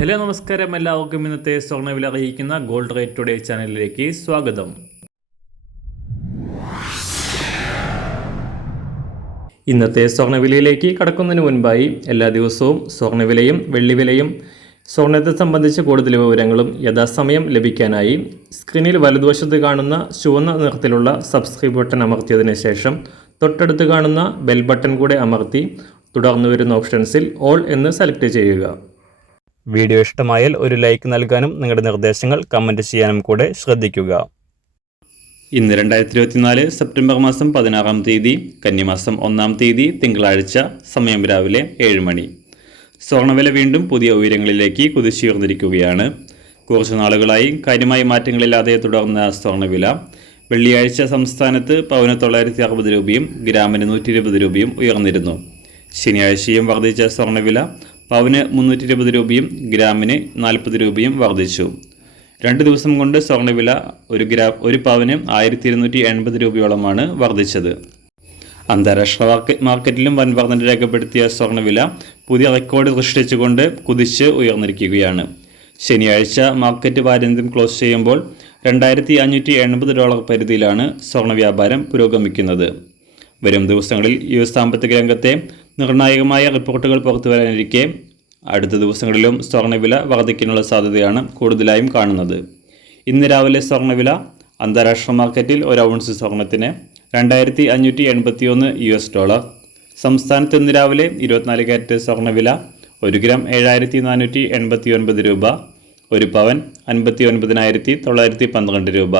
Hello നമസ്കാരം, എല്ലാവർക്കും ഇന്നത്തെ സ്വർണ്ണവില അറിയിക്കുന്ന ഗോൾഡ് റേറ്റ് ടുഡേ ചാനലിലേക്ക് സ്വാഗതം. ഇന്നത്തെ സ്വർണ്ണവിലയിലേക്ക് കടക്കുന്നതിന് മുൻപായി എല്ലാ ദിവസവും സ്വർണ്ണവിലയും വെള്ളിവിലയും സ്വർണ്ണത്തെ സംബന്ധിച്ച് കൂടുതൽ വിവരങ്ങളും യഥാസമയം ലഭിക്കാനായി സ്ക്രീനിൽ വലതുവശത്ത് കാണുന്ന ചുവന്ന നിറത്തിലുള്ള സബ്സ്ക്രൈബ് ബട്ടൺ അമർത്തിയതിനു ശേഷം തൊട്ടടുത്ത് കാണുന്ന ബെൽ ബട്ടൺ കൂടെ അമർത്തി തുടർന്ന് വരുന്ന ഓപ്ഷൻസിൽ ഓൾ എന്ന് സെലക്ട് ചെയ്യുക. വീഡിയോ ഇഷ്ടമായാൽ ഒരു ലൈക്ക് നൽകാനും നിങ്ങളുടെ നിർദ്ദേശങ്ങൾ കമൻറ്റ് ചെയ്യാനും കൂടെ ശ്രദ്ധിക്കുക. ഇന്ന് 2024 സെപ്റ്റംബർ മാസം 16 തീയതി, കന്നിമാസം 1 തീയതി, തിങ്കളാഴ്ച. സമയം രാവിലെ 7 മണി. സ്വർണ്ണവില വീണ്ടും പുതിയ ഉയരങ്ങളിലേക്ക് കുതിച്ചുയർന്നിരിക്കുകയാണ്. കുറച്ചു നാളുകളായി കാര്യമായ മാറ്റങ്ങളില്ലാതെ തുടർന്ന സ്വർണ്ണവില വെള്ളിയാഴ്ച സംസ്ഥാനത്ത് പവന് 960 രൂപയും ഗ്രാമിന് 120 രൂപയും ഉയർന്നിരുന്നു. ശനിയാഴ്ചയും വർദ്ധിച്ച സ്വർണ്ണവില പവന് 320 രൂപയും ഗ്രാമിന് 40 രൂപയും വർദ്ധിച്ചു. 2 ദിവസം കൊണ്ട് സ്വർണ്ണവില ഒരു പവന് 1280 രൂപയോളമാണ് വർദ്ധിച്ചത്. അന്താരാഷ്ട്ര മാർക്കറ്റിലും വൻ വർധന രേഖപ്പെടുത്തിയ സ്വർണ്ണവില പുതിയ റെക്കോർഡ് സൃഷ്ടിച്ചുകൊണ്ട് കുതിച്ച് ഉയർന്നിരിക്കുകയാണ്. ശനിയാഴ്ച മാർക്കറ്റ് വാരാന്ത്യം ക്ലോസ് ചെയ്യുമ്പോൾ $2580 പരിധിയിലാണ് സ്വർണ്ണ വ്യാപാരം പുരോഗമിക്കുന്നത്. വരും ദിവസങ്ങളിൽ US സാമ്പത്തിക രംഗത്തെ നിർണായകമായ റിപ്പോർട്ടുകൾ പുറത്തുവരാനിരിക്കെ അടുത്ത ദിവസങ്ങളിലും സ്വർണ്ണവില വർദ്ധിക്കാനുള്ള സാധ്യതയാണ് കൂടുതലായും കാണുന്നത്. ഇന്ന് രാവിലെ സ്വർണ്ണവില അന്താരാഷ്ട്ര മാർക്കറ്റിൽ ഒരു ഔൺസ് സ്വർണ്ണത്തിന് $2581. സംസ്ഥാനത്ത് ഇന്ന് രാവിലെ 24 കാരറ്റ് സ്വർണ്ണവില 1 ഗ്രാം 7489 രൂപ, ഒരു പവൻ 59,912 രൂപ.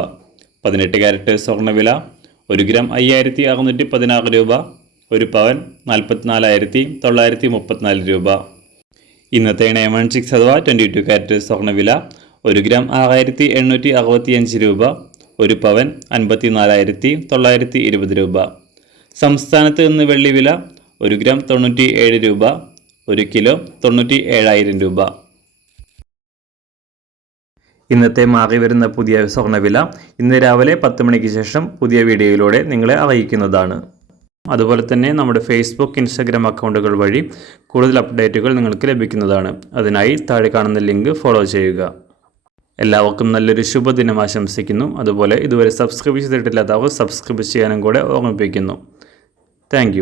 18 കാരറ്റ് സ്വർണ്ണവില 1 ഗ്രാം 5616 രൂപ, ഒരു പവൻ 44,934 രൂപ. ഇന്നത്തെ 916 അഥവാ 22 കാരറ്റ് സ്വർണ്ണവില 1 ഗ്രാം 6865 രൂപ, ഒരു പവൻ 54,920 രൂപ. സംസ്ഥാനത്ത് ഇന്ന് വെള്ളിവില 1 ഗ്രാം 97 രൂപ, 1 കിലോ 97,000 രൂപ. ഇന്നത്തെ മാറി വരുന്ന പുതിയ സ്വർണ്ണവില ഇന്ന് രാവിലെ 10 മണിക്ക് ശേഷം പുതിയ വീഡിയോയിലൂടെ നിങ്ങളെ അറിയിക്കുന്നതാണ്. അതുപോലെ തന്നെ നമ്മുടെ ഫേസ്ബുക്ക്, ഇൻസ്റ്റാഗ്രാം അക്കൗണ്ടുകൾ വഴി കൂടുതൽ അപ്ഡേറ്റുകൾ നിങ്ങൾക്ക് ലഭിക്കുന്നതാണ്. അതിനായി താഴെ കാണുന്ന ലിങ്ക് ഫോളോ ചെയ്യുക. എല്ലാവർക്കും നല്ലൊരു ശുഭദിനം ആശംസിക്കുന്നു. അതുപോലെ ഇതുവരെ സബ്സ്ക്രൈബ് ചെയ്തിട്ടില്ലാത്തവർ സബ്സ്ക്രൈബ് ചെയ്യാനും കൂടെ ഓർമ്മിപ്പിക്കുന്നു. താങ്ക്